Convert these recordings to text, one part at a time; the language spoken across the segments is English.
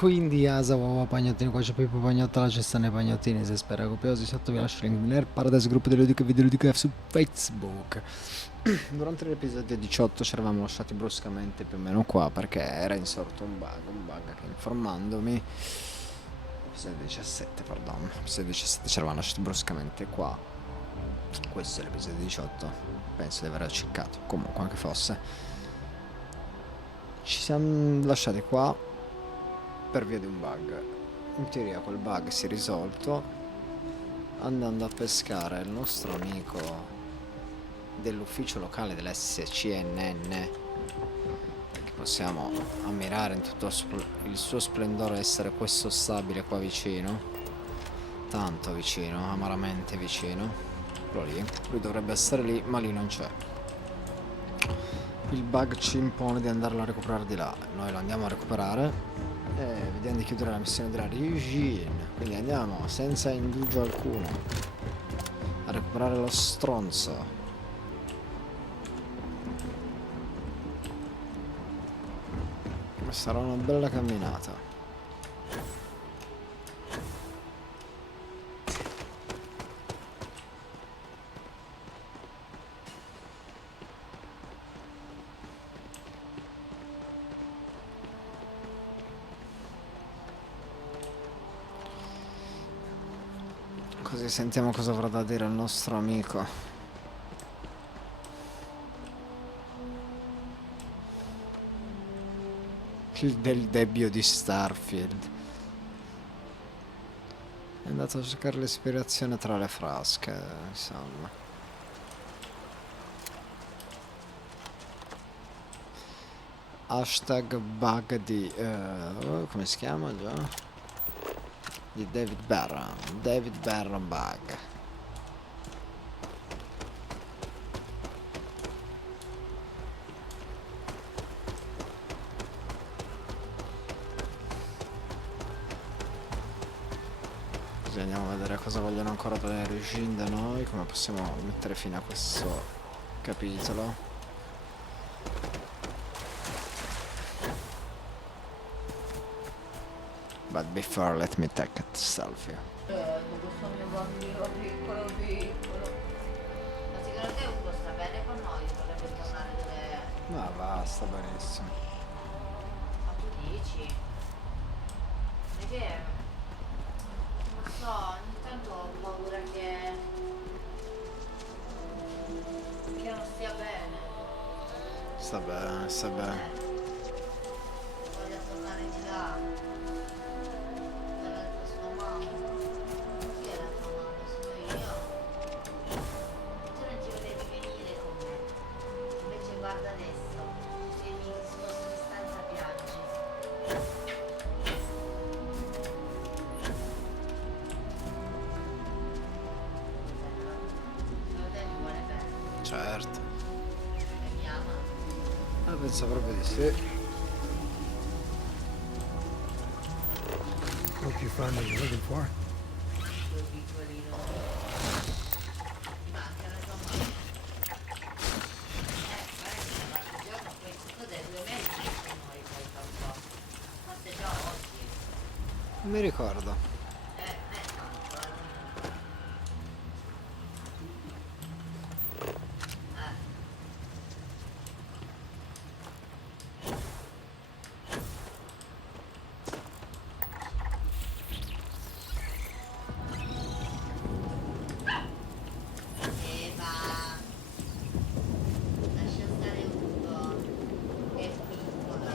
Quindi asa uova pagnottini, qua c'è Pippo Pagnotta, la cesta nei pagnottini, se spera copiosi, sotto vi lascio il link nel Paradise gruppo di ludiche e videoludiche su Facebook. Durante l'episodio 18 ci eravamo lasciati bruscamente più o meno qua perché era insorto un bug che informandomi, episodio 17, perdono, episodio 17 ci eravamo lasciati bruscamente qua. Questo è l'episodio 18, penso di aver acciccato, comunque anche fosse. Ci siamo lasciati qua per via di un bug. In teoria quel bug si è risolto andando a pescare il nostro amico dell'ufficio locale dell'SCNN, che possiamo ammirare in tutto il suo splendore, essere questo stabile qua vicino, tanto vicino, amaramente vicino, quello lì. Lui dovrebbe essere lì, ma lì non c'è. Il bug ci impone di andarlo a recuperare di là, noi lo andiamo a recuperare e vediamo di chiudere la missione della Ryujin. Quindi andiamo senza indugio alcuno a recuperare lo stronzo. Sarà una bella camminata. Così sentiamo cosa avrà da dire il nostro amico. Il del debbio di Starfield. È andato a cercare l'ispirazione tra le frasche, insomma. Hashtag bug di... come si chiama già? Di David Barron bug. Così andiamo a vedere cosa vogliono ancora delle regine da noi, come possiamo mettere fine a questo capitolo. But before let me take a selfie. Questo mio bambino piccolo piccolo. Ma secondo te Ugo sta bene con noi? Vorrebbe tornare dove... Ma basta, benissimo. Ma tu dici? Perché... Non so, ogni tanto ho paura che non stia bene. Sta bene, sta bene. Voglio tornare di là. Dalla sua mamma. Chi è la tua mamma? Sono io. Tu non ci volevi venire con me. Invece guarda adesso. Sei lì nascosto in stanza piangi. Secondo te mi vuole bene? Certo. E mi ama? Penso proprio di sì. Hope you found what you're looking for. Due piccolino. Ti manca la tua mamma? Guarda che giorno poi cos'è? 2 mesi che noi poi tra un po'. Forse già oggi. Non mi ricordo. Tanto, va. Lascia stare Ugo. Che è piccolo.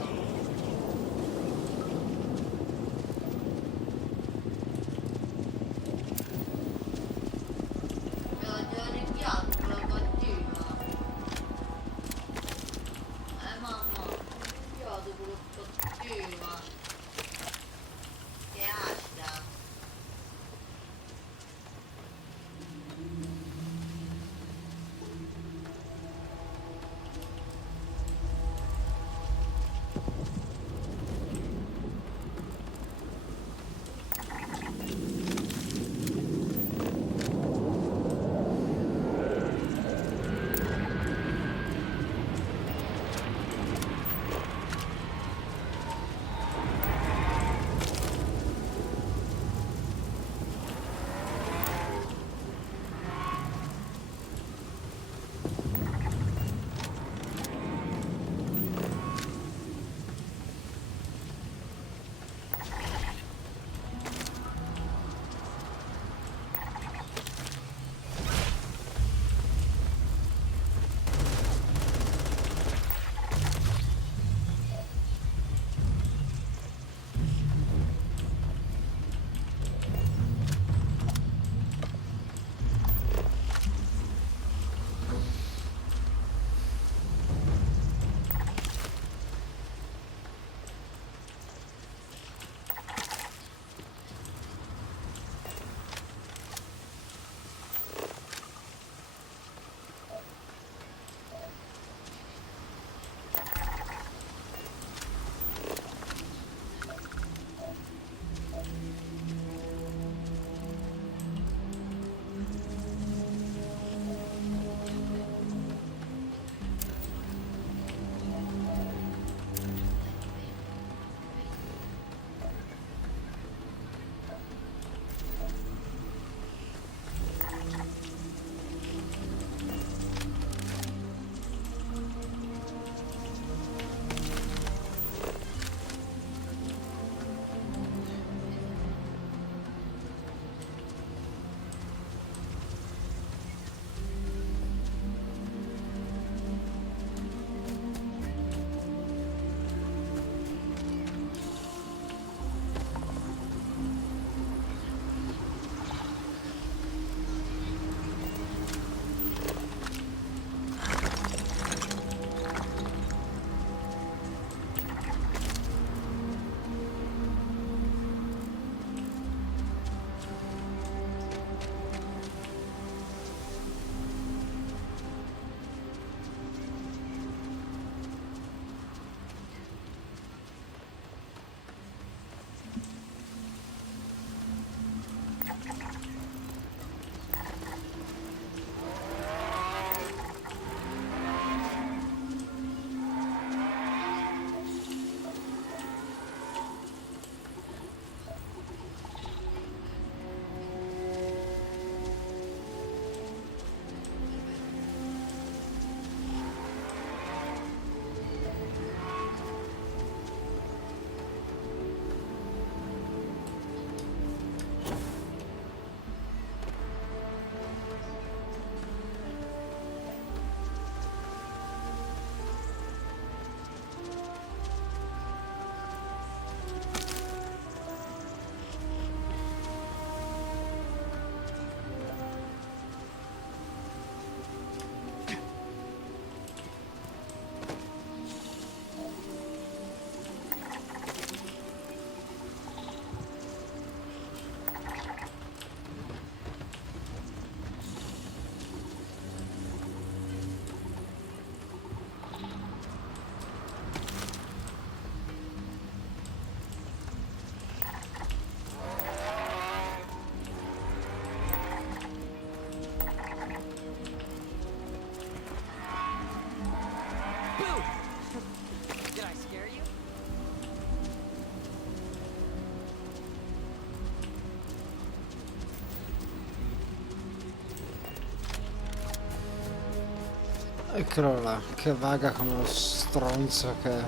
Eccolo là, che vaga come lo stronzo che è.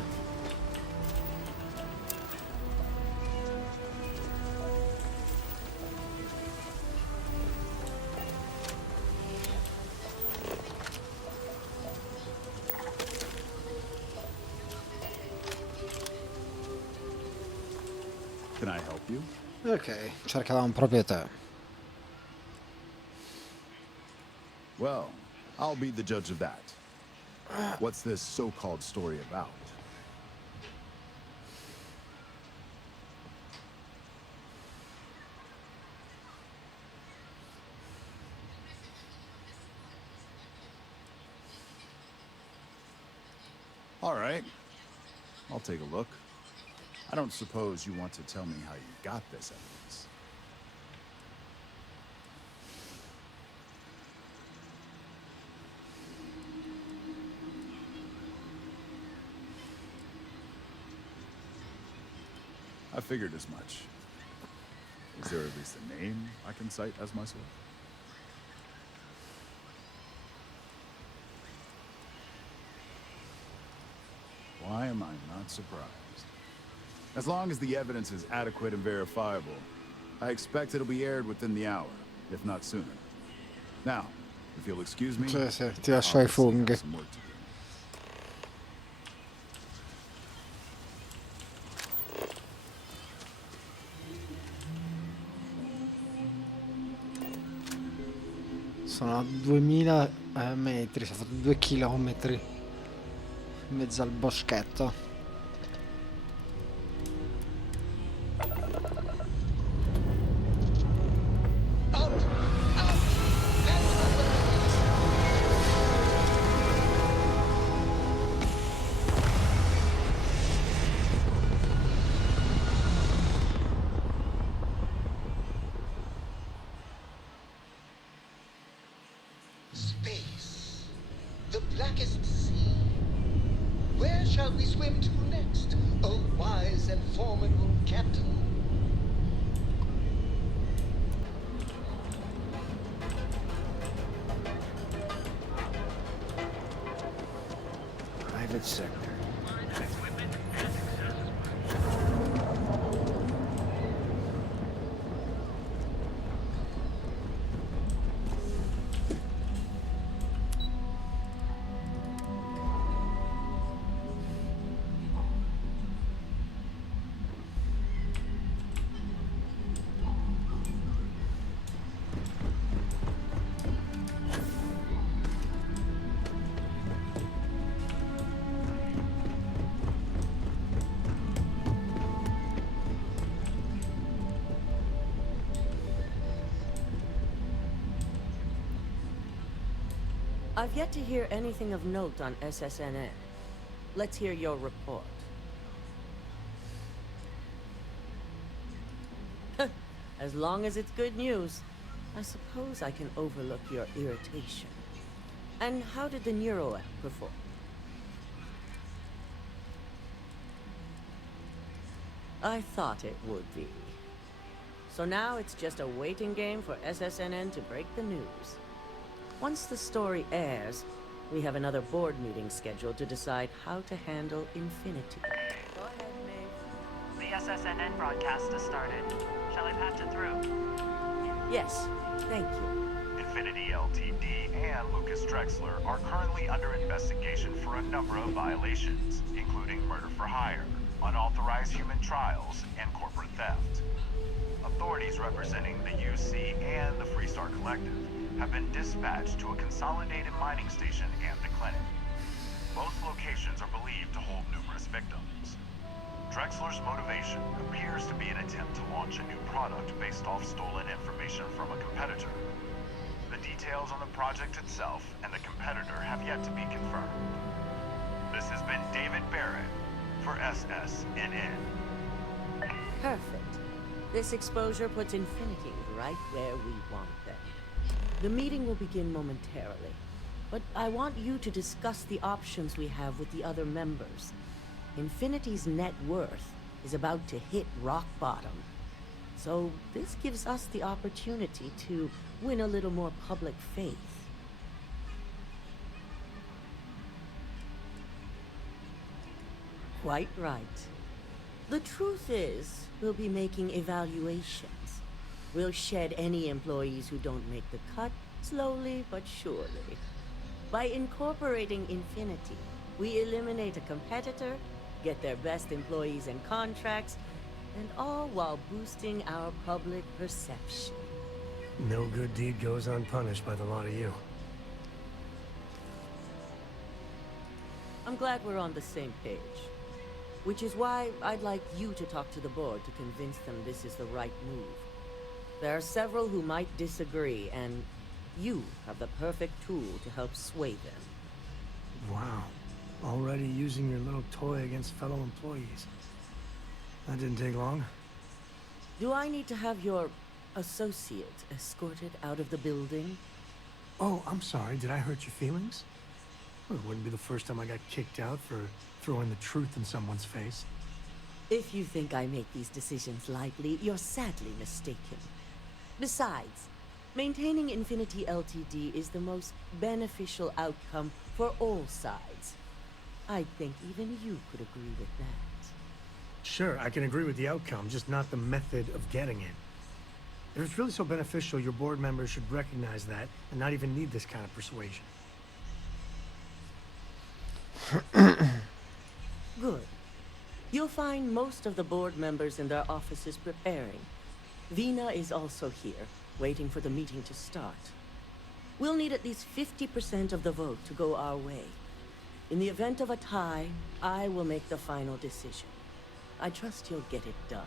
Can I help you? Ok, cercavamo proprio te. Well, I'll be the judge of that. What's this so-called story about? All right, I'll take a look. I don't suppose you want to tell me how you got this evidence. I figured as much. Is there at least a name I can cite as my source? Why am I not surprised? As long as the evidence is adequate and verifiable, I expect it'll be aired within the hour, if not sooner. Now, if you'll excuse me, Sì, sì, ti lascio ai obviously have funghi. some work to do. Sono a 2000 metri, sono fatto 2 chilometri in mezzo al boschetto. Space, the blackest sea. Where shall we swim to next, O wise and formidable captain? Private sector. I've yet to hear anything of note on SSNN. Let's hear your report. As long as it's good news, I suppose I can overlook your irritation. And how did the Neuro app perform? I thought it would be. So now it's just a waiting game for SSNN to break the news. Once the story airs, we have another board meeting scheduled to decide how to handle Infinity. Go ahead, Maeve. The SSNN broadcast has started. Shall I patch it through? Yes, thank you. Infinity Ltd. and Lucas Drexler are currently under investigation for a number of violations, including murder for hire, unauthorized human trials, and corporate theft. Authorities representing the UC and the Freestar Collective have been dispatched to a consolidated mining station and the clinic. Both locations are believed to hold numerous victims. Drexler's motivation appears to be an attempt to launch a new product based off stolen information from a competitor. The details on the project itself and the competitor have yet to be confirmed. This has been David Barron for SSNN. Perfect. This exposure puts Infinity right where we want them. The meeting will begin momentarily, but I want you to discuss the options we have with the other members. Infinity's net worth is about to hit rock bottom, so this gives us the opportunity to win a little more public faith. quite right. The truth is, we'll be making evaluations. We'll shed any employees who don't make the cut, slowly but surely. By incorporating Infinity, we eliminate a competitor, get their best employees and contracts, and all while boosting our public perception. No good deed goes unpunished by the lot of you. I'm glad we're on the same page. Which is why I'd like you to talk to the board to convince them this is the right move. There are several who might disagree, and you have the perfect tool to help sway them. Wow. Already using your little toy against fellow employees. That didn't take long. Do I need to have your associate escorted out of the building? Oh, I'm sorry. Did I hurt your feelings? Well, it wouldn't be the first time I got kicked out for throwing the truth in someone's face. If you think I make these decisions lightly, you're sadly mistaken. Besides, maintaining Infinity Ltd is the most beneficial outcome for all sides. I think even you could agree with that. Sure, I can agree with the outcome, just not the method of getting it. If it's really so beneficial, your board members should recognize that and not even need this kind of persuasion. Good. You'll find most of the board members in their offices preparing. Vina is also here, waiting for the meeting to start. We'll need at least 50% of the vote to go our way. In the event of a tie, I will make the final decision. I trust you'll get it done.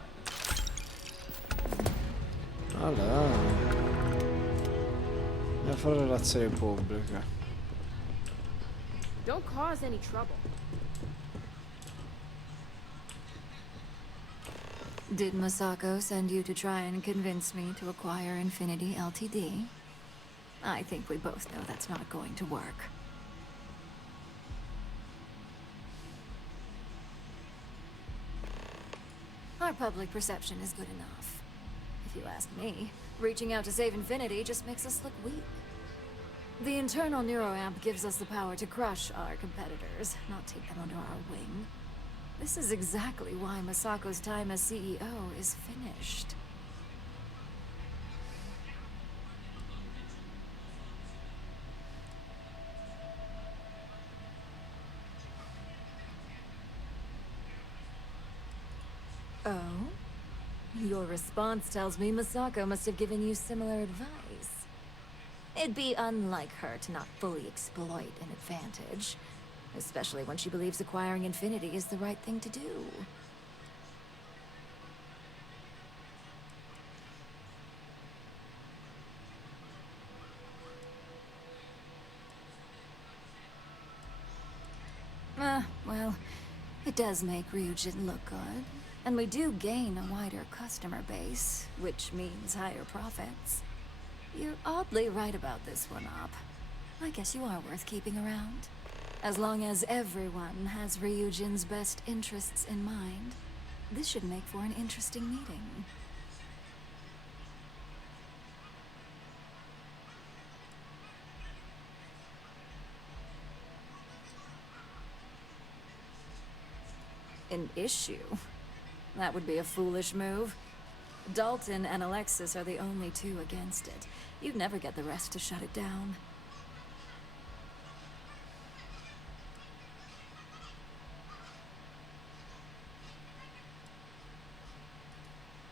Allora. Devo fare relazioni pubbliche. Don't cause any trouble. Did Masako send you to try and convince me to acquire Infinity Ltd? I think we both know that's not going to work. Our public perception is good enough. If you ask me, reaching out to save Infinity just makes us look weak. The internal neuroamp gives us the power to crush our competitors, not take them under our wing. This is exactly why Masako's time as CEO is finished. Oh? Your response tells me Masako must have given you similar advice. It'd be unlike her to not fully exploit an advantage. Especially when she believes acquiring Infinity is the right thing to do. Well, it does make Ryujin look good. And we do gain a wider customer base, which means higher profits. You're oddly right about this one, Op. I guess you are worth keeping around. As long as everyone has Ryujin's best interests in mind, this should make for an interesting meeting. An issue? That would be a foolish move. Dalton and Alexis are the only two against it. You'd never get the rest to shut it down.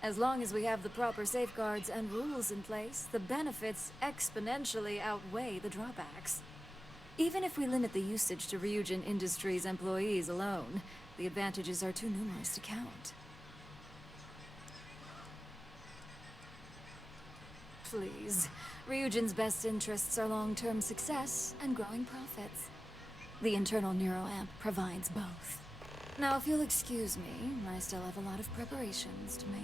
As long as we have the proper safeguards and rules in place, the benefits exponentially outweigh the drawbacks. Even if we limit the usage to Ryujin Industries employees alone, the advantages are too numerous to count. Please, Ryujin's best interests are long-term success and growing profits. The internal neuroamp provides both. Now, if you'll excuse me, I still have a lot of preparations to make.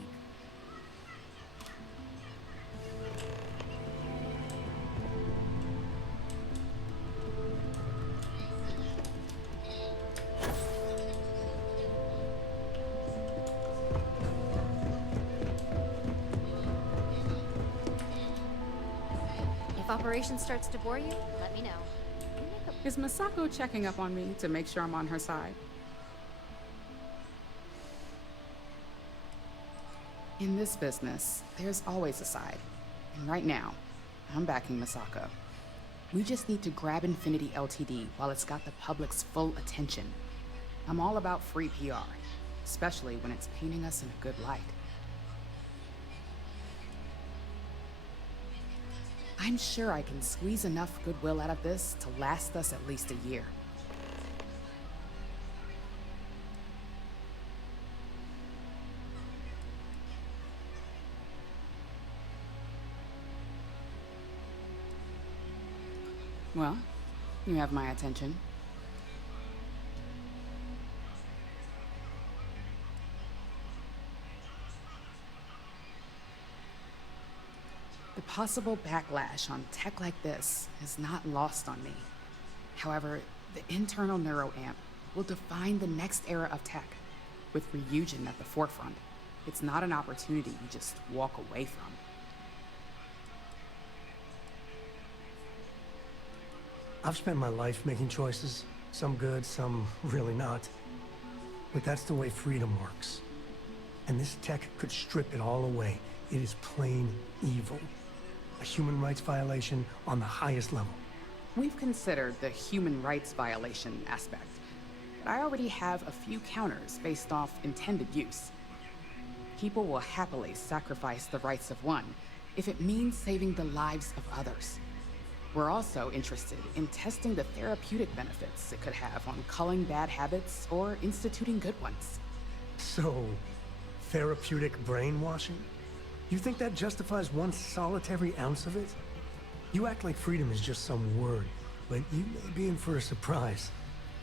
If operation starts to bore you, let me know. Is Masako checking up on me to make sure I'm on her side? In this business, there's always a side. And right now, I'm backing Misako. We just need to grab Infinity Ltd while it's got the public's full attention. I'm all about free PR, especially when it's painting us in a good light. I'm sure I can squeeze enough goodwill out of this to last us at least a year. Well, you have my attention. The possible backlash on tech like this is not lost on me. However, the internal neuroamp will define the next era of tech, with Ryujin at the forefront. It's not an opportunity you just walk away from. I've spent my life making choices, some good, some really not. But that's the way freedom works. And this tech could strip it all away. It is plain evil. A human rights violation on the highest level. We've considered the human rights violation aspect, but I already have a few counters based off intended use. People will happily sacrifice the rights of one if it means saving the lives of others. We're also interested in testing the therapeutic benefits it could have on culling bad habits or instituting good ones. So, therapeutic brainwashing? You think that justifies one solitary ounce of it? You act like freedom is just some word, but you may be in for a surprise.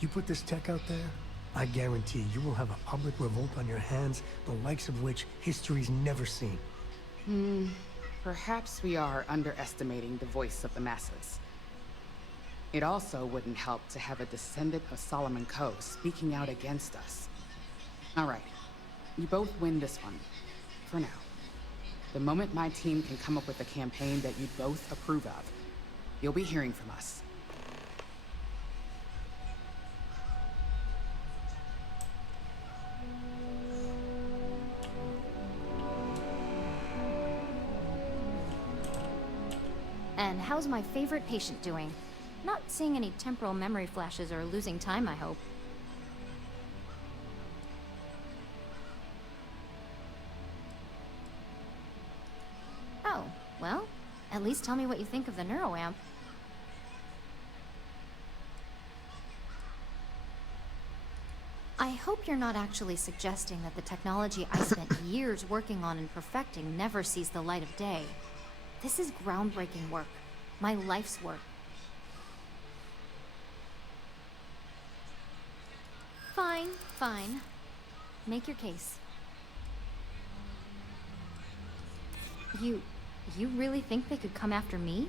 You put this tech out there, I guarantee you will have a public revolt on your hands, the likes of which history's never seen. Perhaps we are underestimating the voice of the masses. It also wouldn't help to have a descendant of Solomon Coe speaking out against us. All right, you both win this one, for now. The moment my team can come up with a campaign that you both approve of, you'll be hearing from us. And how's my favorite patient doing? Not seeing any temporal memory flashes or losing time, I hope. Oh, well, at least tell me what you think of the neuroamp. I hope you're not actually suggesting that the technology I spent years working on and perfecting never sees the light of day. This is groundbreaking work. My life's work. Fine, fine. Make your case. You really think they could come after me?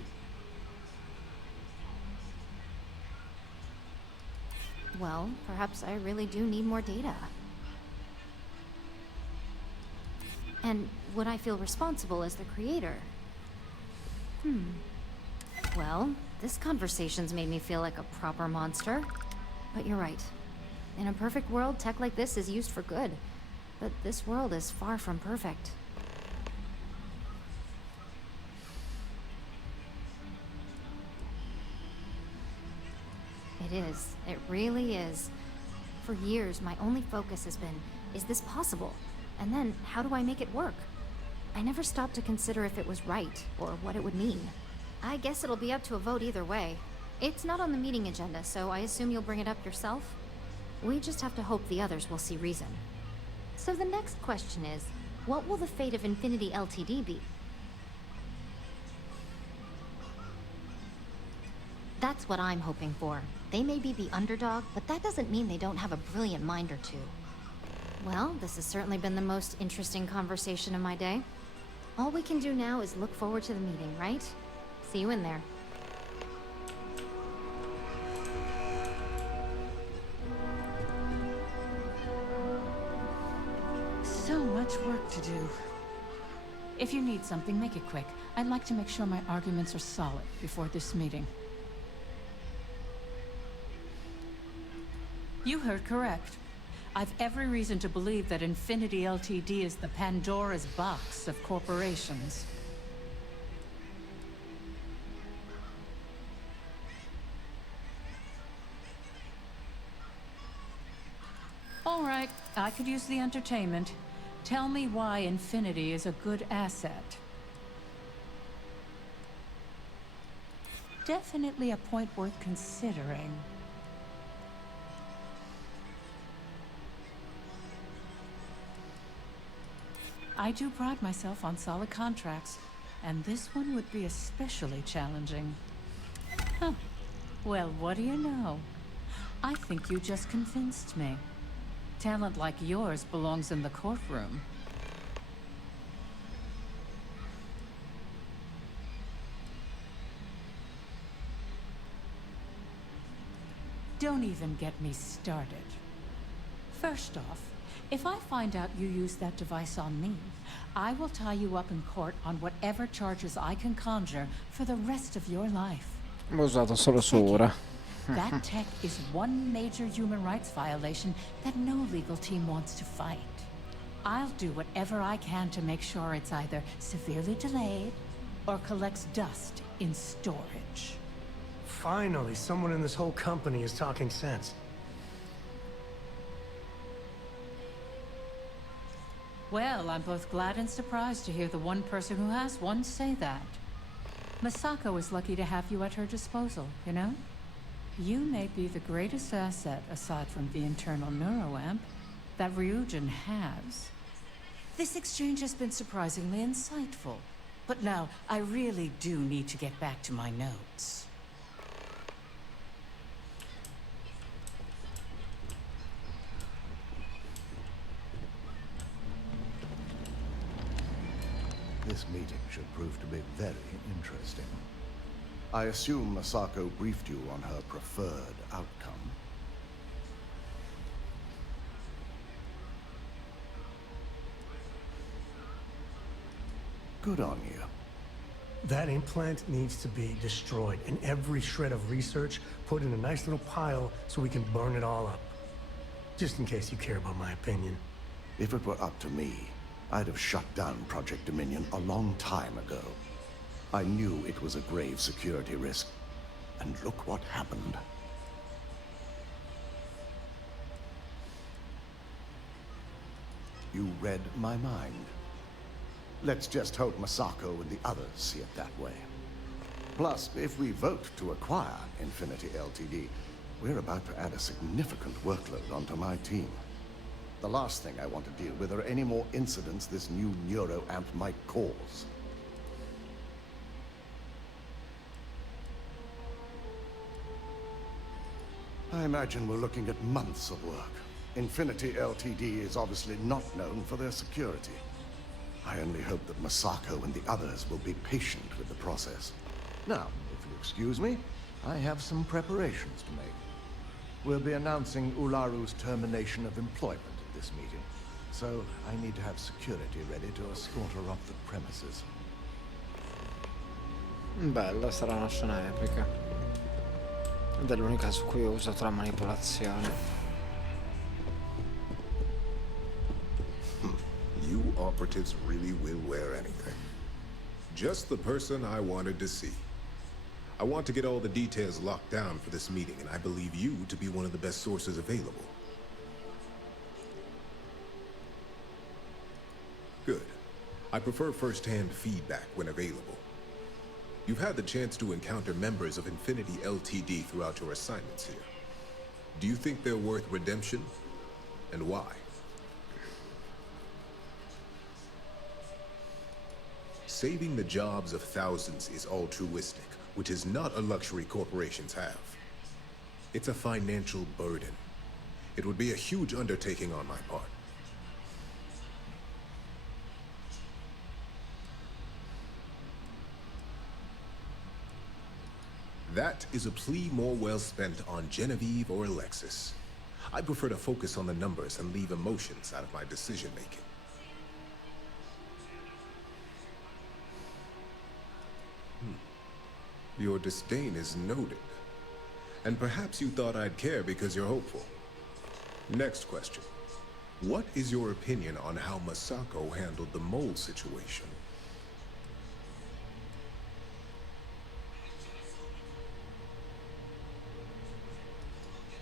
Well, perhaps I really do need more data. And would I feel responsible as the creator? Well, this conversation's made me feel like a proper monster. But you're right. In a perfect world, tech like this is used for good. But this world is far from perfect. It is. It really is. For years, my only focus has been, is this possible? And then, how do I make it work? I never stopped to consider if it was right, or what it would mean. I guess it'll be up to a vote either way. It's not on the meeting agenda, so I assume you'll bring it up yourself? We just have to hope the others will see reason. So the next question is, what will the fate of Infinity Ltd be? That's what I'm hoping for. They may be the underdog, but that doesn't mean they don't have a brilliant mind or two. Well, this has certainly been the most interesting conversation of my day. All we can do now is look forward to the meeting, right? See you in there. So much work to do. If you need something, make it quick. I'd like to make sure my arguments are solid before this meeting. You heard correct. I've every reason to believe that Infinity Ltd. Is the Pandora's box of corporations. All right, I could use the entertainment. Tell me why Infinity is a good asset. Definitely a point worth considering. I do pride myself on solid contracts, and this one would be especially challenging. Huh. Well, what do you know? I think you just convinced me. Talent like yours belongs in the courtroom. Don't even get me started. First off, if I find out you used that device on me, I will tie you up in court on whatever charges I can conjure for the rest of your life. L'ho usato solo su ora. That tech is one major human rights violation that no legal team wants to fight. I'll do whatever I can to make sure it's either severely delayed or collects dust in storage. Finally, someone in this whole company is talking sense. Well, I'm both glad and surprised to hear the one person who has one say that. Masako is lucky to have you at her disposal, you know? You may be the greatest asset, aside from the internal neuroamp, that Ryujin has. This exchange has been surprisingly insightful. But now, I really do need to get back to my notes. This meeting should prove to be very interesting. I assume Masako briefed you on her preferred outcome. Good on you. That implant needs to be destroyed, and every shred of research put in a nice little pile so we can burn it all up. Just in case you care about my opinion. If it were up to me, I'd have shut down Project Dominion a long time ago. I knew it was a grave security risk, and look what happened. You read my mind. Let's just hope Masako and the others see it that way. Plus, if we vote to acquire Infinity Ltd., we're about to add a significant workload onto my team. The last thing I want to deal with are any more incidents this new neuroamp might cause. I imagine we're looking at months of work. Infinity Ltd. Is obviously not known for their security. I only hope that Masako and the others will be patient with the process. Now, if you excuse me, I have some preparations to make. We'll be announcing Ularu's termination of employment at this meeting, so I need to have security ready to escort her off the premises. Bella, sarà una scena epica. Ed è l'unica su cui ho usato la manipolazione. You operatives really will wear anything. Just the person I wanted to see. I want to get all the details locked down for this meeting, and I believe you to be one of the best sources available. Good. I prefer first-hand feedback when available. You've had the chance to encounter members of Infinity Ltd. Throughout your assignments here. Do you think they're worth redemption? And why? Saving the jobs of thousands is altruistic, which is not a luxury corporations have. It's a financial burden. It would be a huge undertaking on my part. That is a plea more well spent on Genevieve or Alexis. I prefer to focus on the numbers and leave emotions out of my decision-making. Your disdain is noted. And perhaps you thought I'd care because you're hopeful. Next question. What is your opinion on how Masako handled the mole situation?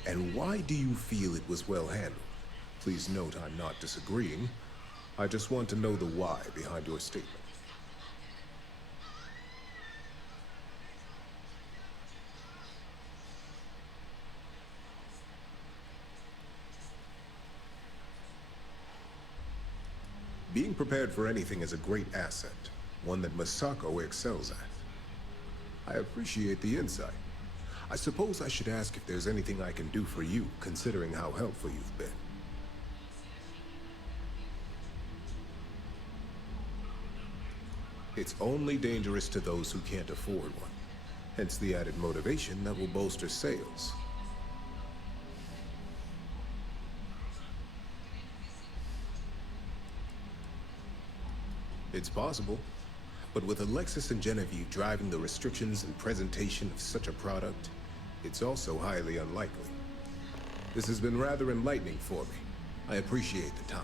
And why do you feel it was well handled? Please note I'm not disagreeing. I just want to know the why behind your statement. Being prepared for anything is a great asset, one that Masako excels at. I appreciate the insight. I suppose I should ask if there's anything I can do for you, considering how helpful you've been. It's only dangerous to those who can't afford one, hence the added motivation that will bolster sales. It's possible, but with Alexis and Genevieve driving the restrictions and presentation of such a product, it's also highly unlikely. This has been rather enlightening for me. I appreciate the time.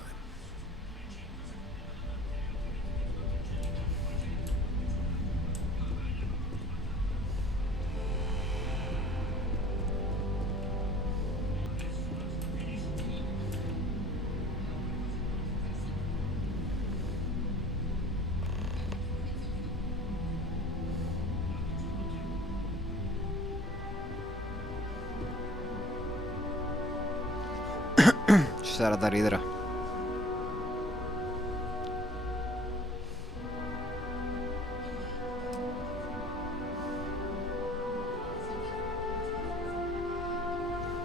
Ci sarà da ridere.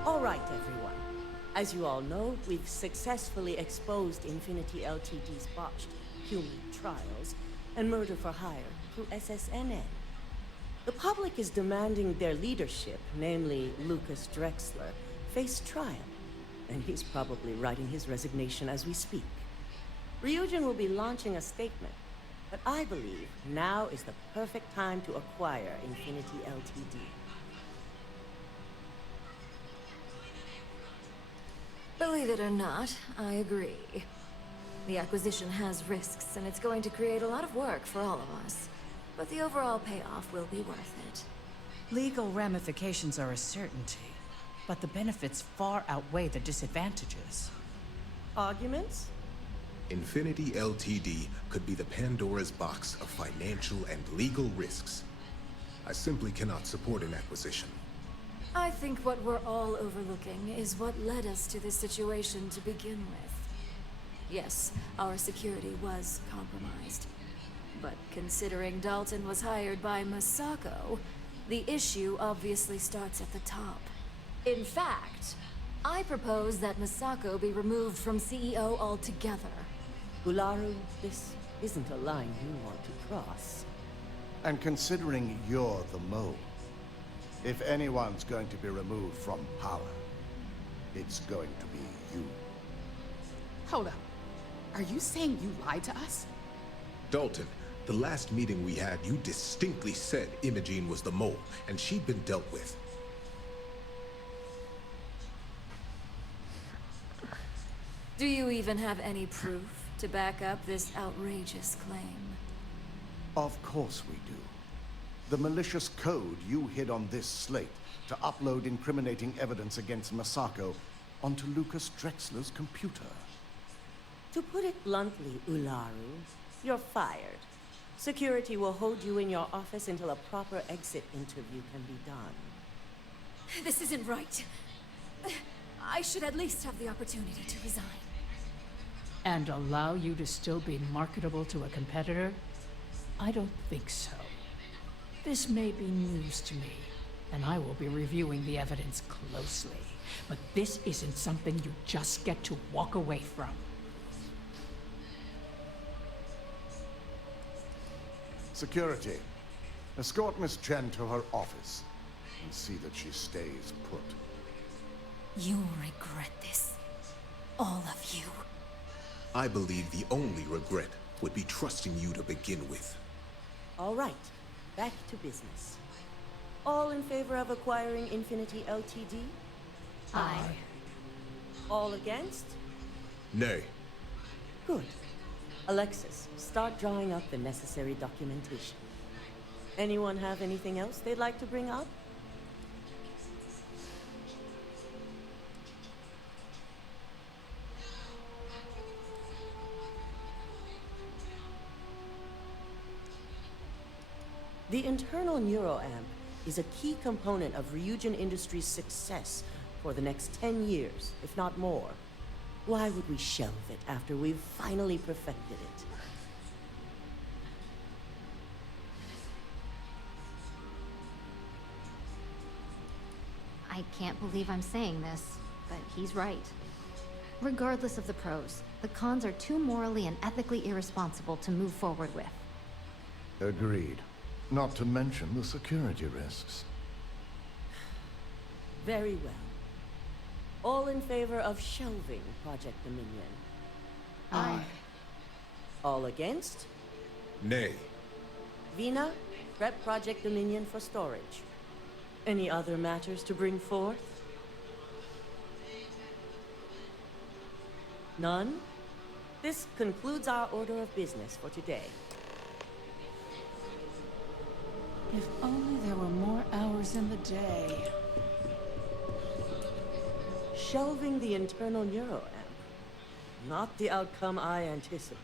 All right, everyone. As you all know, we've successfully exposed Infinity Ltd's botched human trials and murder for hire through SSNN. The public is demanding their leadership, namely Lucas Drexler, face trial. And he's probably writing his resignation as we speak. Ryujin will be launching a statement, but I believe now is the perfect time to acquire Infinity Ltd. Believe it or not, I agree. The acquisition has risks, and it's going to create a lot of work for all of us. But the overall payoff will be worth it. Legal ramifications are a certainty, but the benefits far outweigh the disadvantages. Arguments? Infinity Ltd could be the Pandora's box of financial and legal risks. I simply cannot support an acquisition. I think what we're all overlooking is what led us to this situation to begin with. Yes, our security was compromised. But considering Dalton was hired by Masako, the issue obviously starts at the top. In fact, I propose that Masako be removed from CEO altogether. Ularu, this isn't a line you want to cross. And considering you're the mole, if anyone's going to be removed from power, it's going to be you. Hold up. Are you saying you lied to us? Dalton, the last meeting we had, you distinctly said Imogene was the mole, and she'd been dealt with. Do you even have any proof to back up this outrageous claim? Of course we do. The malicious code you hid on this slate to upload incriminating evidence against Masako onto Lucas Drexler's computer. To put it bluntly, Ularu, you're fired. Security will hold you in your office until a proper exit interview can be done. This isn't right. I should at least have the opportunity to resign. And allow you to still be marketable to a competitor? I don't think so. This may be news to me, and I will be reviewing the evidence closely. But this isn't something you just get to walk away from. Security, escort Miss Chen to her office and see that she stays put. You'll regret this. All of you. I believe the only regret would be trusting you to begin with. All right, back to business. All in favor of acquiring Infinity Ltd? Aye. All against? Nay. Good. Alexis, start drawing up the necessary documentation. Anyone have anything else they'd like to bring up? The internal neuroamp is a key component of Ryujin Industries' success for the next 10 years, if not more. Why would we shelve it after we've finally perfected it? I can't believe I'm saying this, but he's right. Regardless of the pros, the cons are too morally and ethically irresponsible to move forward with. Agreed. Not to mention the security risks. Very well. All in favor of shelving Project Dominion? Aye. All against? Nay. Vina, prep Project Dominion for storage. Any other matters to bring forth? None? This concludes our order of business for today. If only there were more hours in the day. Shelving the internal neuroamp. Not the outcome I anticipated.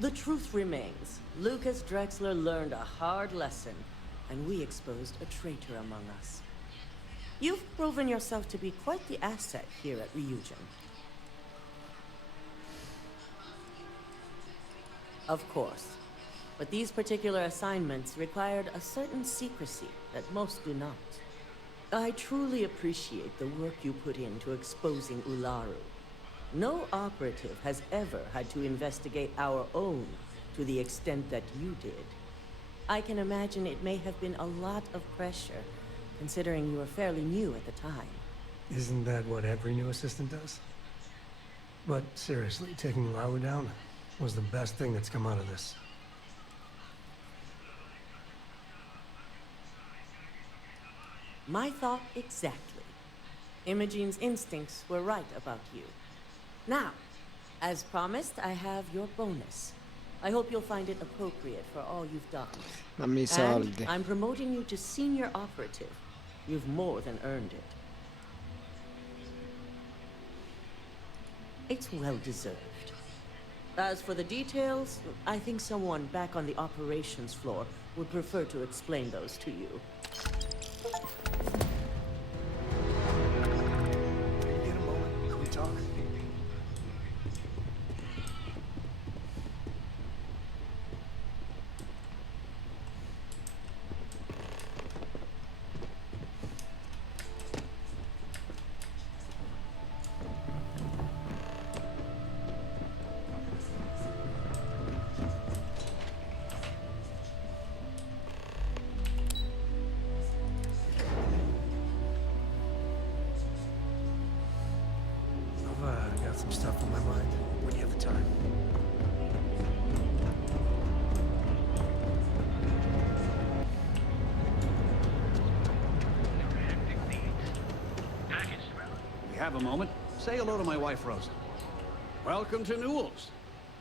The truth remains. Lucas Drexler learned a hard lesson, and we exposed a traitor among us. You've proven yourself to be quite the asset here at Ryujin. Of course. But these particular assignments required a certain secrecy that most do not. I truly appreciate the work you put into exposing Ularu. No operative has ever had to investigate our own to the extent that you did. I can imagine it may have been a lot of pressure, considering you were fairly new at the time. Isn't that what every new assistant does? But seriously, taking Ularu down was the best thing that's come out of this. My thought exactly. Imogene's instincts were right about you. Now, as promised, I have your bonus. I hope you'll find it appropriate for all you've done. Dammi I soldi. And I'm promoting you to senior operative. You've more than earned it. It's well deserved. As for the details, I think someone back on the operations floor would prefer to explain those to you. Get a moment, can we talk? I've got some stuff on my mind when you have the time. We have a moment. Say hello to my wife, Rosa. Welcome to Newell's.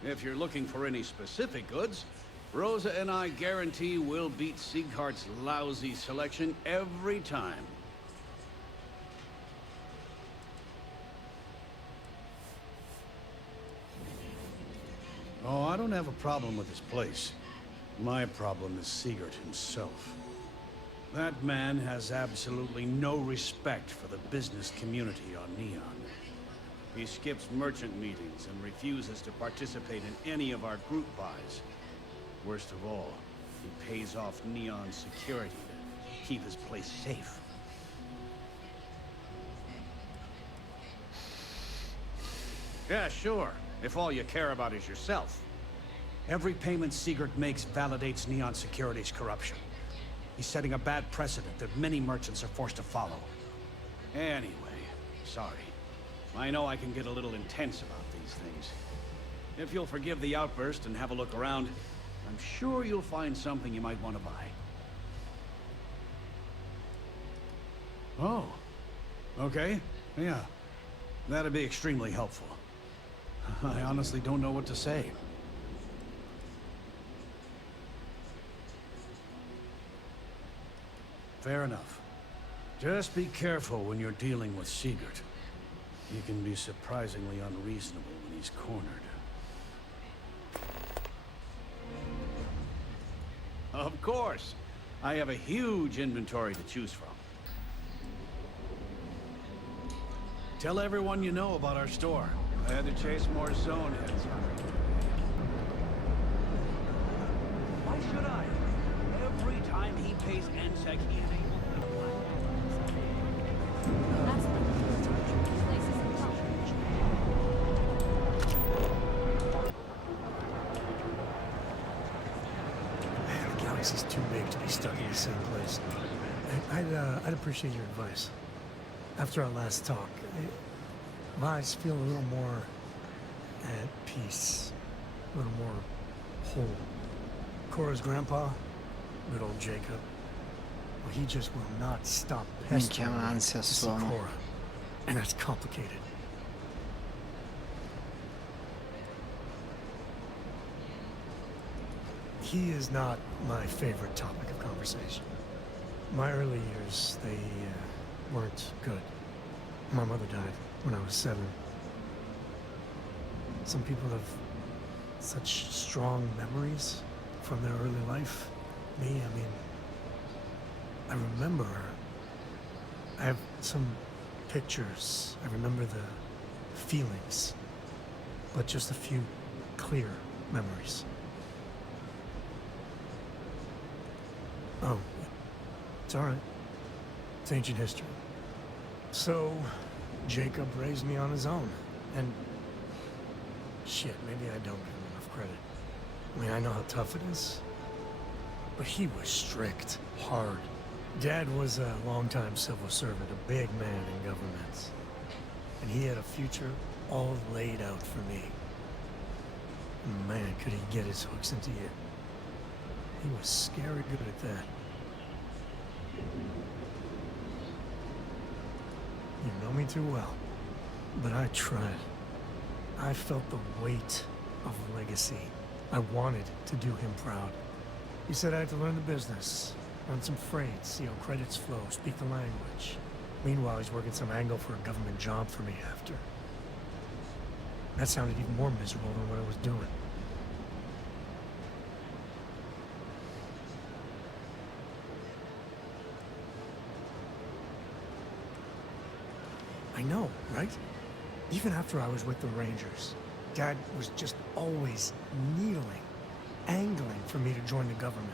If you're looking for any specific goods, Rosa and I guarantee we'll beat Sieghart's lousy selection every time. Oh, I don't have a problem with this place. My problem is Siegert himself. That man has absolutely no respect for the business community on Neon. He skips merchant meetings and refuses to participate in any of our group buys. Worst of all, he pays off Neon security to keep his place safe. Yeah, sure, if all you care about is yourself. Every payment Siegert makes validates Neon Security's corruption. He's setting a bad precedent that many merchants are forced to follow. Anyway, sorry. I know I can get a little intense about these things. If you'll forgive the outburst and have a look around, I'm sure you'll find something you might want to buy. Oh. Okay. Yeah. That'd be extremely helpful. I honestly don't know what to say. Fair enough. Just be careful when you're dealing with Sigurd. He can be surprisingly unreasonable when he's cornered. Of course. I have a huge inventory to choose from. Tell everyone you know about our store. I had to chase more zone heads. Why should I? Every time he pays NSEC, he's able to... Man, the galaxy's too big to be stuck in the same place. I'd appreciate your advice. After our last talk, my eyes feel a little more at peace, a little more whole. Cora's grandpa, good old Jacob, well, he just will not stop pestering me to see Cora, and that's complicated. He is not my favorite topic of conversation. My early years, they weren't good. My mother died when I was 7. Some people have such strong memories from their early life. Me, I mean, I remember her. I have some pictures. I remember the feelings, but just a few clear memories. Oh, it's all right. It's ancient history. So, Jacob raised me on his own, and shit, maybe I don't give him enough credit. I mean, I know how tough it is, but he was strict, hard. Dad was a longtime civil servant, a big man in government, and he had a future all laid out for me. And man, could he get his hooks into you. He was scary good at that. You know me too well, but I tried. I felt the weight of legacy. I wanted to do him proud. He said I had to learn the business, run some freight, see how credits flow, speak the language. Meanwhile, he's working some angle for a government job for me after. That sounded even more miserable than what I was doing. I know, right? Even after I was with the Rangers, Dad was just always needling, angling for me to join the government.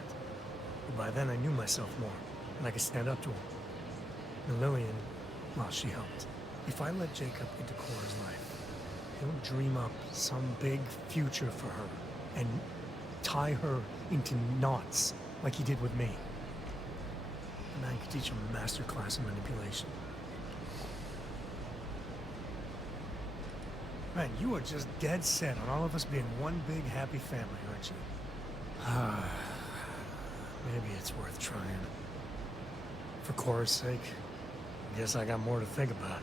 But by then I knew myself more, and I could stand up to him. And Lillian, well, she helped. If I let Jacob into Cora's life, he'll dream up some big future for her, and tie her into knots like he did with me. A man could teach him a master class in manipulation. Man, you are just dead set on all of us being one big happy family, aren't you? Maybe it's worth trying. For Cora's sake, I guess I got more to think about.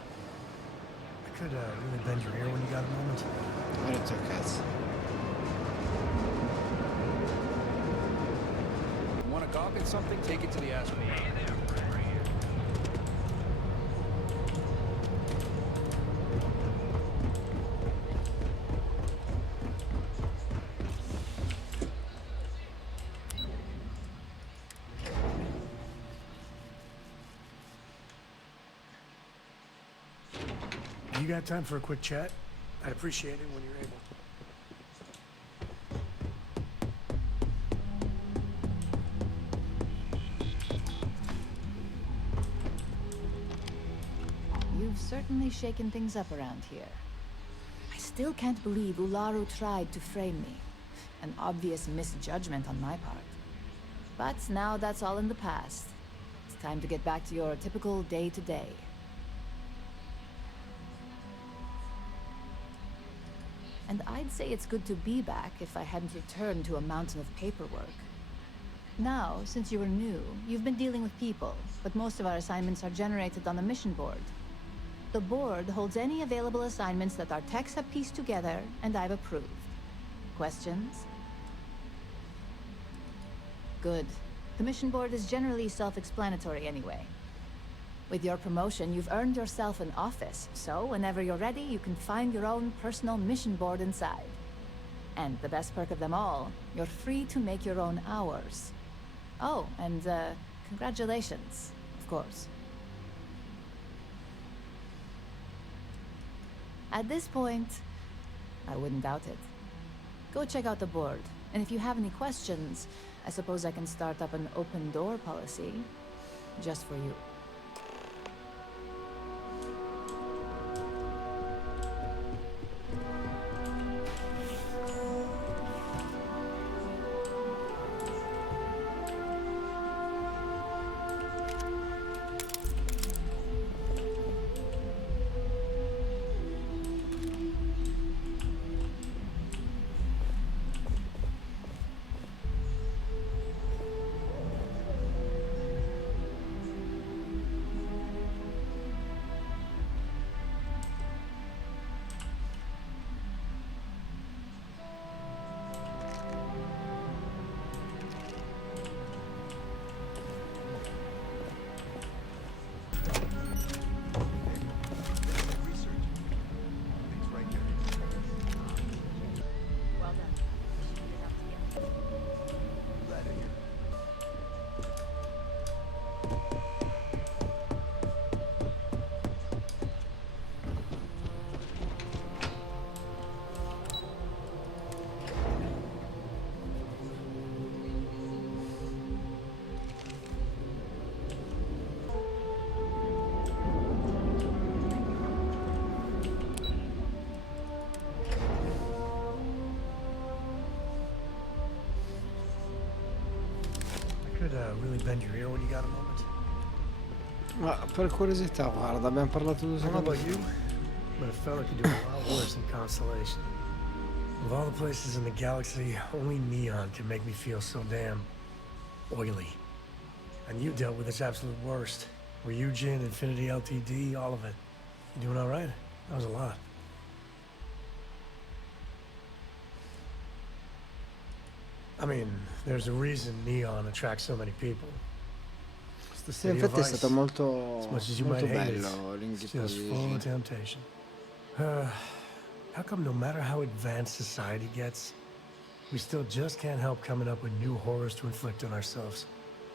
I could really bend your ear when you got a moment. Wait a second. Want to gawk at something? Take it to the Astral Realm. You got time for a quick chat? I'd appreciate it when you're able. You've certainly shaken things up around here. I still can't believe Ularu tried to frame me. An obvious misjudgment on my part. But now that's all in the past. It's time to get back to your typical day-to-day. And I'd say it's good to be back if I hadn't returned to a mountain of paperwork. Now, since you are new, you've been dealing with people, but most of our assignments are generated on the mission board. The board holds any available assignments that our techs have pieced together, and I've approved. Questions? Good. The mission board is generally self-explanatory anyway. With your promotion, you've earned yourself an office, so whenever you're ready, you can find your own personal mission board inside. And the best perk of them all, you're free to make your own hours. Oh, and congratulations, of course. At this point, I wouldn't doubt it. Go check out the board, and if you have any questions, I suppose I can start up an open door policy, just for you. Really bend your ear when you got a moment. Ma per curiosità, guarda, abbiamo parlato 2 I don't know secondi about you, but a fella could do a lot worse than Constellation. Of all the places in the galaxy, only Neon can make me feel so damn oily. And you dealt with its absolute worst. Ryujin, Infinity LTD, all of it. You doing all right? That was a lot. I mean, there's a reason Neon attracts so many people. Sì, infatti è stato molto, as much as you molto might hate bello it, it's l'inghippo just di full of Luigi. temptation. How come no matter how advanced society gets, we still just can't help coming up with new horrors to inflict on ourselves?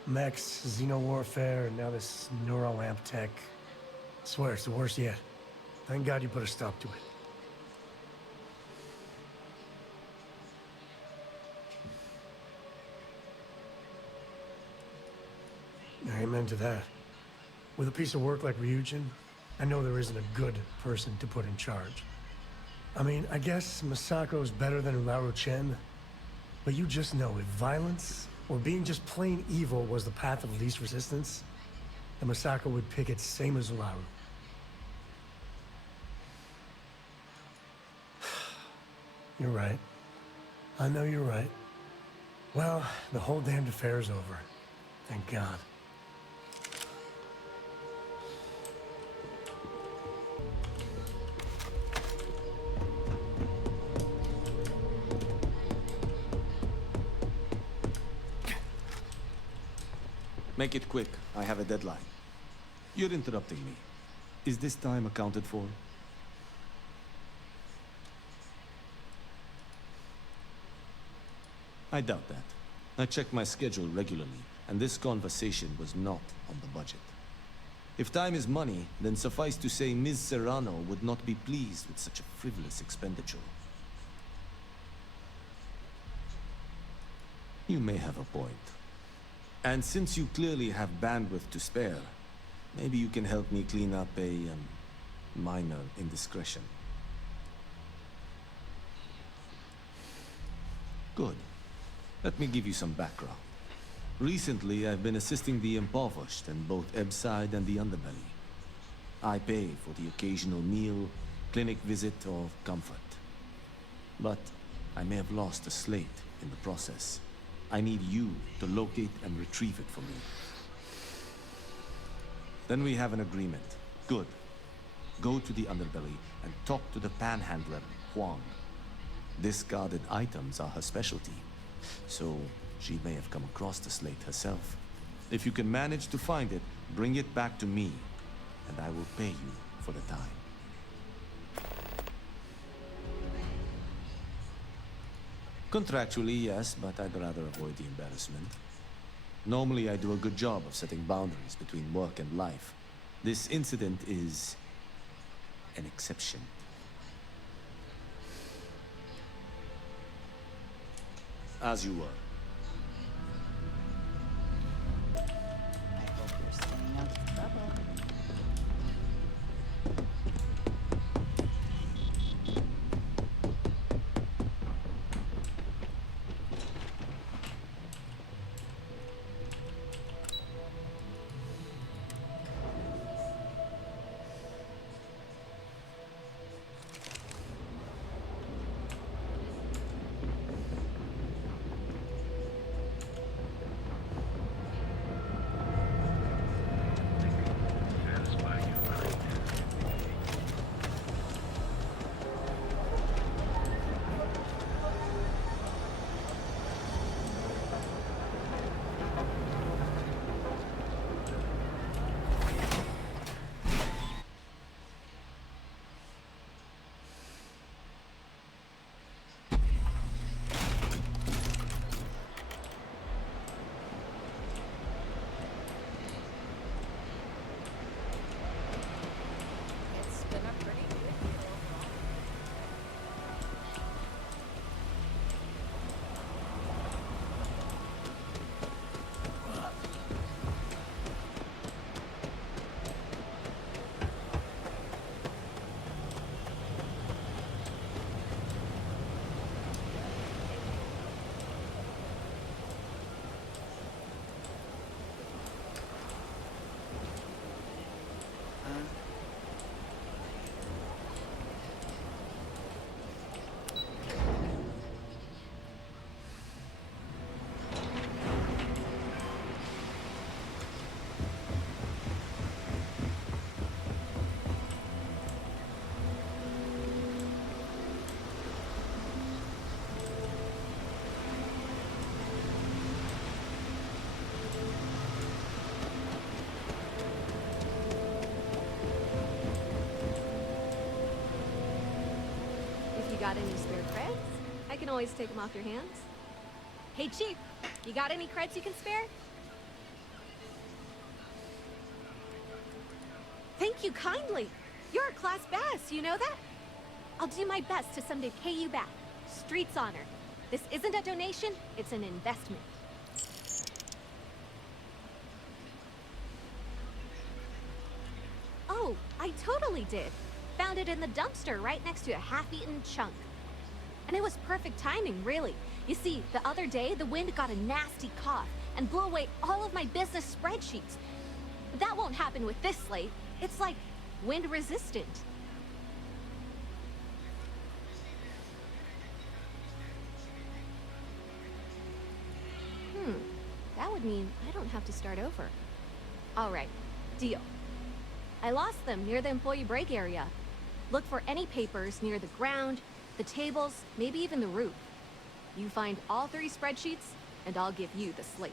Mechs, xeno-warfare, and now this neuroamp tech. I swear, it's the worst yet. Thank God you put a stop to it. Amen to that. With a piece of work like Ryujin, I know there isn't a good person to put in charge. I mean, I guess Masako's better than Ularu Chen, but you just know if violence or being just plain evil was the path of least resistance, then Masako would pick it same as Ularu. You're right. I know you're right. Well, the whole damned affair's over. Thank God. Make it quick. I have a deadline. You're interrupting me. Is this time accounted for? I doubt that. I check my schedule regularly, and this conversation was not on the budget. If time is money, then suffice to say Ms. Serrano would not be pleased with such a frivolous expenditure. You may have a point. And since you clearly have bandwidth to spare, maybe you can help me clean up a minor indiscretion. Good. Let me give you some background. Recently, I've been assisting the impoverished in both Ebside and the Underbelly. I pay for the occasional meal, clinic visit, or comfort. But I may have lost a slate in the process. I need you to locate and retrieve it for me. Then we have an agreement. Good. Go to the underbelly and talk to the panhandler, Huang. Discarded items are her specialty, so she may have come across the slate herself. If you can manage to find it, bring it back to me, and I will pay you for the time. Contractually, yes, but I'd rather avoid the embarrassment. Normally, I do a good job of setting boundaries between work and life. This incident is an exception. As you were. I hope you're staying out of trouble. Got any spare creds? I can always take them off your hands. Hey, Chief, you got any creds you can spare? Thank you kindly. You're a class bass, you know that? I'll do my best to someday pay you back. Street's honor. This isn't a donation, it's an investment. Oh, I totally did. Found it in the dumpster right next to a half-eaten chunk. And it was perfect timing, really. You see, the other day, the wind got a nasty cough and blew away all of my business spreadsheets. That won't happen with this slate. It's like wind-resistant. That would mean I don't have to start over. All right, deal. I lost them near the employee break area. Look for any papers near the ground, the tables, maybe even the roof. You find all 3 spreadsheets, and I'll give you the slate.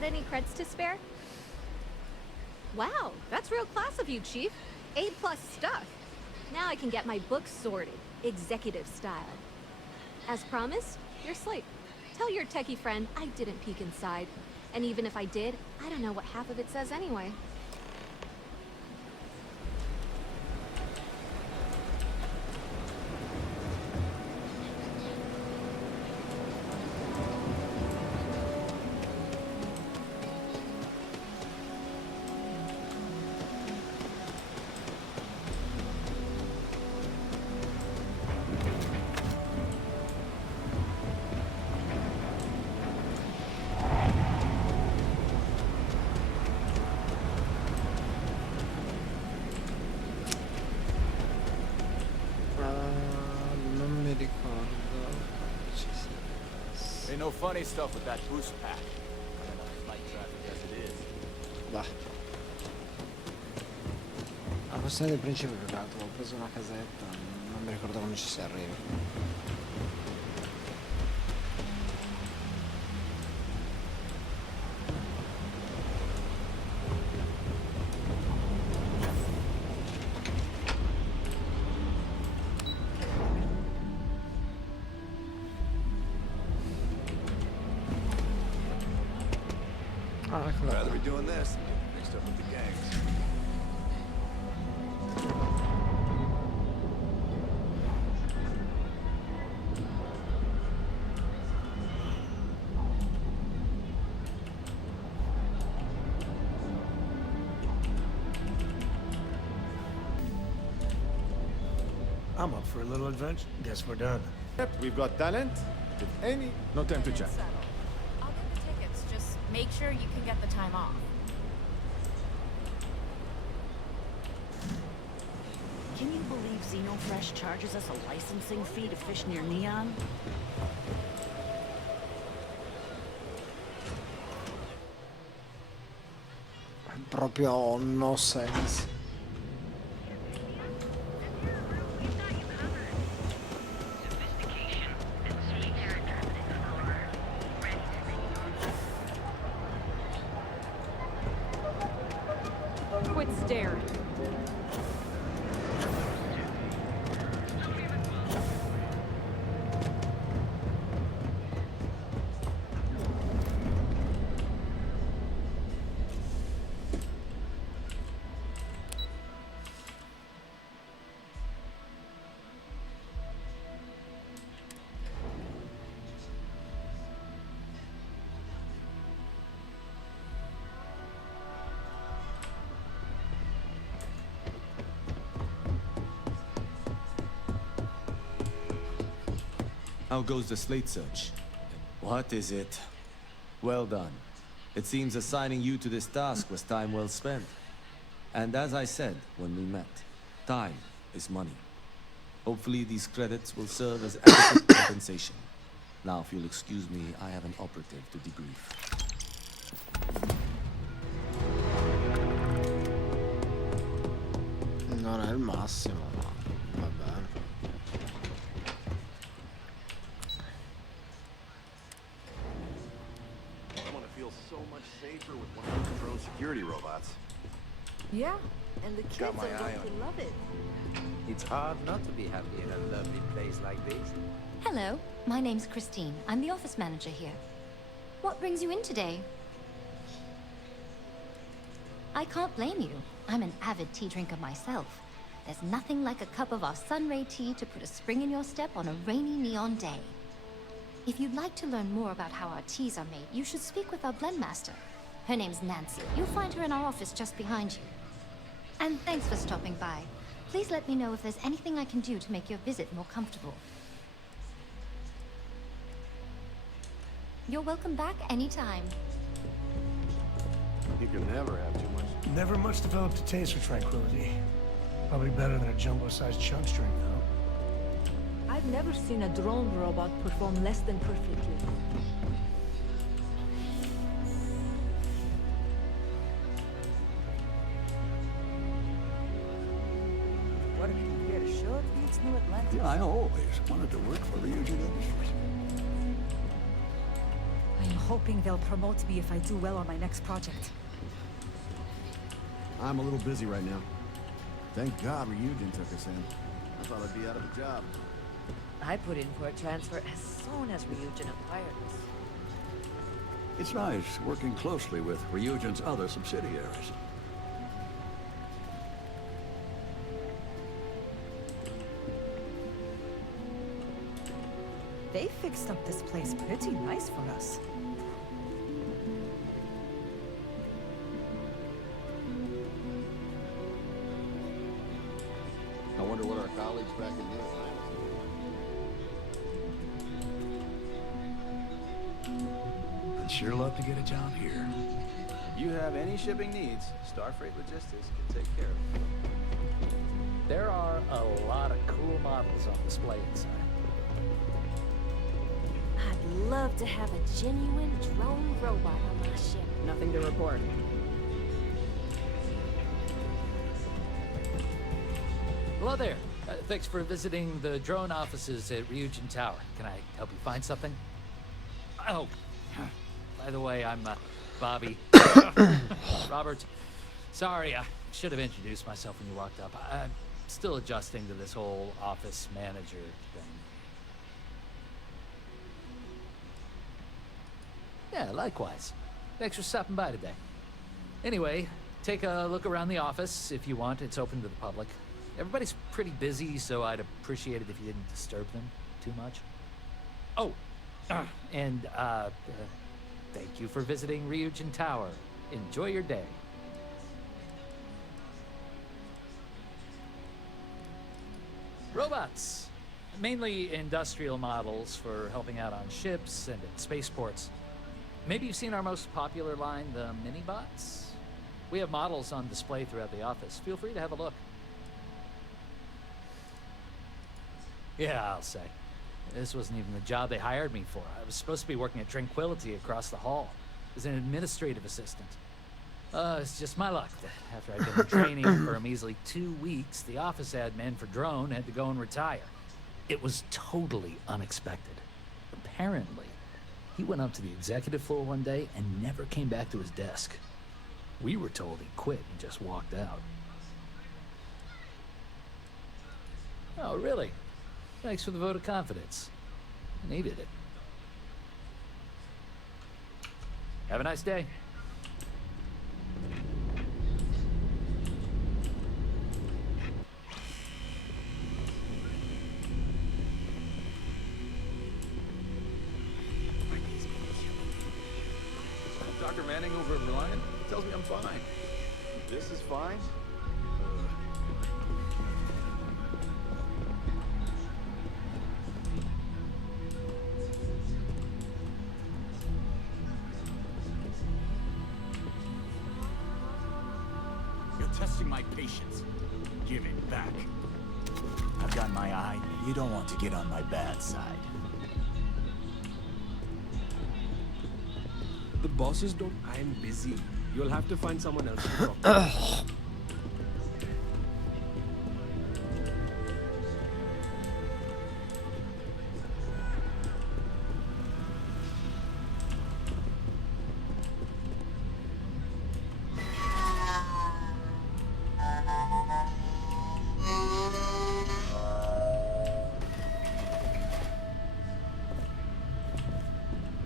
Got any creds to spare? Wow, that's real class of you, Chief. A+ stuff. Now I can get my books sorted, executive style. As promised, your slate. Tell your techie friend I didn't peek inside. And even if I did, I don't know what half of it says anyway. Non mi ricordo come ci sia. Ain't no funny stuff with that boost pack. I don't know, light traffic as it is. Bah. La questione del principio è che ho preso una casetta, non mi ricordo come ci si arriva. Rather be doing this than getting mixed up with the gangs. I'm up for a little adventure. Guess we're done. Yep, we've got talent. If any, no time to chat. I'll get the tickets. Just make sure you can get the time off. Can you believe Xenofresh charges us a licensing fee to fish near Neon? Proprio no sense. Quit staring. How goes the slate search? What is it? Well done. It seems assigning you to this task was time well spent. And as I said when we met, time is money. Hopefully these credits will serve as adequate compensation. Now, if you'll excuse me, I have an operative to debrief. Non è il massimo, ma va bene. I want to feel so much safer with one of those drone security robots. Yeah, and the kids Got my are eye going on to you. love it. It's hard not to be happy in a lovely place like this. Hello, my name's Christine. I'm the office manager here. What brings you in today? I can't blame you. I'm an avid tea drinker myself. There's nothing like a cup of our Sunray tea to put a spring in your step on a rainy neon day. If you'd like to learn more about how our teas are made, you should speak with our blend master. Her name's Nancy. You'll find her in our office just behind you. And thanks for stopping by. Please let me know if there's anything I can do to make your visit more comfortable. You're welcome back anytime. You can never have too much. Never much developed a taste for tranquility. Probably better than a jumbo-sized chunk string, though. I've never seen a drone robot perform less than perfectly. What if you here to show it needs New Atlantis? I always wanted to work for Ryujin Industries. I'm hoping they'll promote me if I do well on my next project. I'm a little busy right now. Thank God Ryujin took us in. I thought I'd be out of a job. I put in for a transfer as soon as Ryujin acquired us. It's nice working closely with Ryujin's other subsidiaries. They fixed up this place pretty nice for us. I wonder what our colleagues back in the I'd sure love to get a job here. If you have any shipping needs, Starfreight Logistics can take care of them. There are a lot of cool models on display inside. I'd love to have a genuine drone robot on my ship. Nothing to report. Hello there. Thanks for visiting the drone offices at Ryujin Tower. Can I help you find something? Oh, by the way, I'm Bobby. Robert. Sorry, I should have introduced myself when you walked up. I'm still adjusting to this whole office manager thing. Yeah, likewise. Thanks for stopping by today. Anyway, take a look around the office if you want. It's open to the public. Everybody's pretty busy, so I'd appreciate it if you didn't disturb them too much. Oh, and thank you for visiting Ryujin Tower. Enjoy your day. Robots. Mainly industrial models for helping out on ships and at spaceports. Maybe you've seen our most popular line, the mini-bots? We have models on display throughout the office. Feel free to have a look. Yeah, I'll say. This wasn't even the job they hired me for. I was supposed to be working at Tranquility across the hall as an administrative assistant. It's just my luck that after I'd been training for a measly 2 weeks, the office admin for Drone had to go and retire. It was totally unexpected. Apparently, he went up to the executive floor one day and never came back to his desk. We were told he quit and just walked out. Oh, really? Thanks for the vote of confidence. I needed it. Have a nice day. Dr. Manning over at Reliant tells me I'm fine. This is fine? You're testing my patience. Give it back. I've got my eye. You don't want to get on my bad side. The bosses don't. I'm busy. You'll have to find someone else to talk to.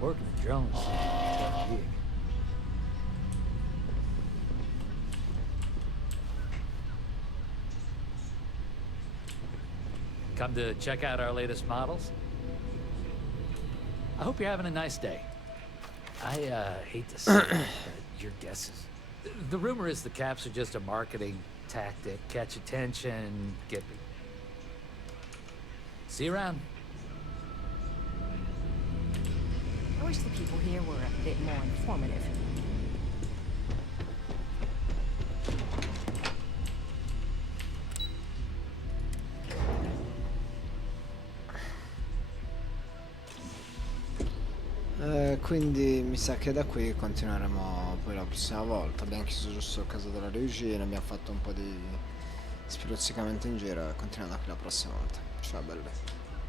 Working with drones. Gig. Come to check out our latest models? I hope you're having a nice day. I hate to say it, but your guesses. The rumor is the caps are just a marketing tactic. Catch attention, get... See you around. I wish the people here were a bit more informative. Quindi mi sa che da qui continueremo poi la prossima volta. Abbiamo chiuso giusto a casa della Ryujin, abbiamo fatto un po' di spirozzicamento in giro e continuiamo da qui la prossima volta. Ciao belle.